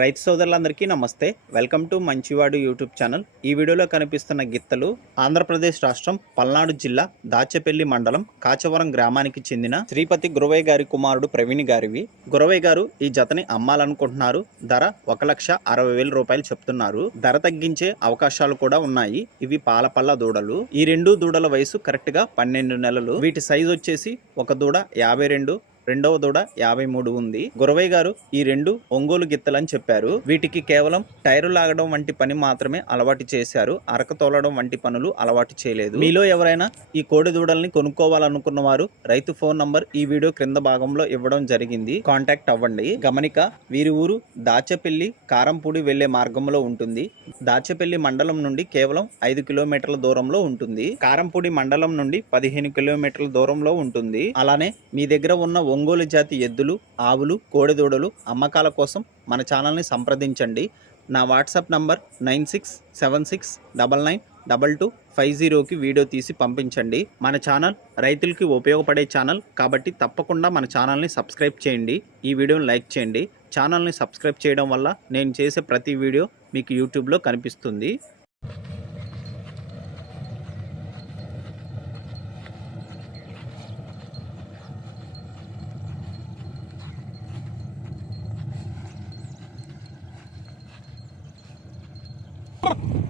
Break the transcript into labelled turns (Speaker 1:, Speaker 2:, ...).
Speaker 1: రైతు సోదరులందరికీ నమస్తే. వెల్కమ్ టు మంచివాడు యూట్యూబ్ ఛానల్. ఈ వీడియోలో కనిపిస్తున్న గిత్తలు ఆంధ్రప్రదేశ్ రాష్ట్రం పల్నాడు జిల్లా దాచేపల్లి మండలం కాచవరం గ్రామానికి చెందిన శ్రీపతి గురవయ్య గారి కుమారుడు ప్రవీణ్ గారివి. గురవయ్య గారు ఈ జతని అమ్మాలనుకుంటున్నారు. ధర ఒక లక్ష అరవై వేల రూపాయలు చెప్తున్నారు. ధర తగ్గించే అవకాశాలు కూడా ఉన్నాయి. ఇవి పాలపల్ల దూడలు. ఈ రెండు దూడల వయసు కరెక్ట్గా పన్నెండు నెలలు. వీటి సైజు వచ్చేసి ఒక దూడ యాభై రెండు రెండవ దూడ యాభై మూడు ఉంది. గురవయ్య గారు ఈ రెండు ఒంగోలు గిత్తలని చెప్పారు. వీటికి కేవలం టైరు లాగడం వంటి పని మాత్రమే అలవాటు చేశారు. అరక తోలడం వంటి పనులు అలవాటు చేయలేదు. మీలో ఎవరైనా ఈ కోడి దూడల్ని కొనుక్కోవాలనుకున్న వారు రైతు ఫోన్ నంబర్ ఈ వీడియో క్రింద భాగంలో ఇవ్వడం జరిగింది. కాంటాక్ట్ అవ్వండి. గమనిక వీరి ఊరు దాచపల్లి కారంపూడి వెళ్ళే మార్గంలో ఉంటుంది. దాచపల్లి మండలం నుండి కేవలం ఐదు కిలోమీటర్ల దూరంలో ఉంటుంది. కారంపూడి మండలం నుండి పదిహేను కిలోమీటర్ల దూరంలో ఉంటుంది. అలానే మీ దగ్గర ఉన్న ఒంగోలు జాతి ఎద్దులు ఆవులు కోడెదూడలు అమ్మకాల కోసం మన ఛానల్ని సంప్రదించండి. నా WhatsApp number nine six seven six double nine double two five జీరోకి వీడియో తీసి పంపించండి. మన ఛానల్ రైతులకి ఉపయోగపడే ఛానల్ కాబట్టి తప్పకుండా మన ఛానల్ని సబ్స్క్రైబ్ చేయండి. ఈ వీడియోని లైక్ చేయండి. ఛానల్ని సబ్స్క్రైబ్ చేయడం వల్ల నేను చేసే ప్రతి వీడియో మీకు యూట్యూబ్లో కనిపిస్తుంది. Ha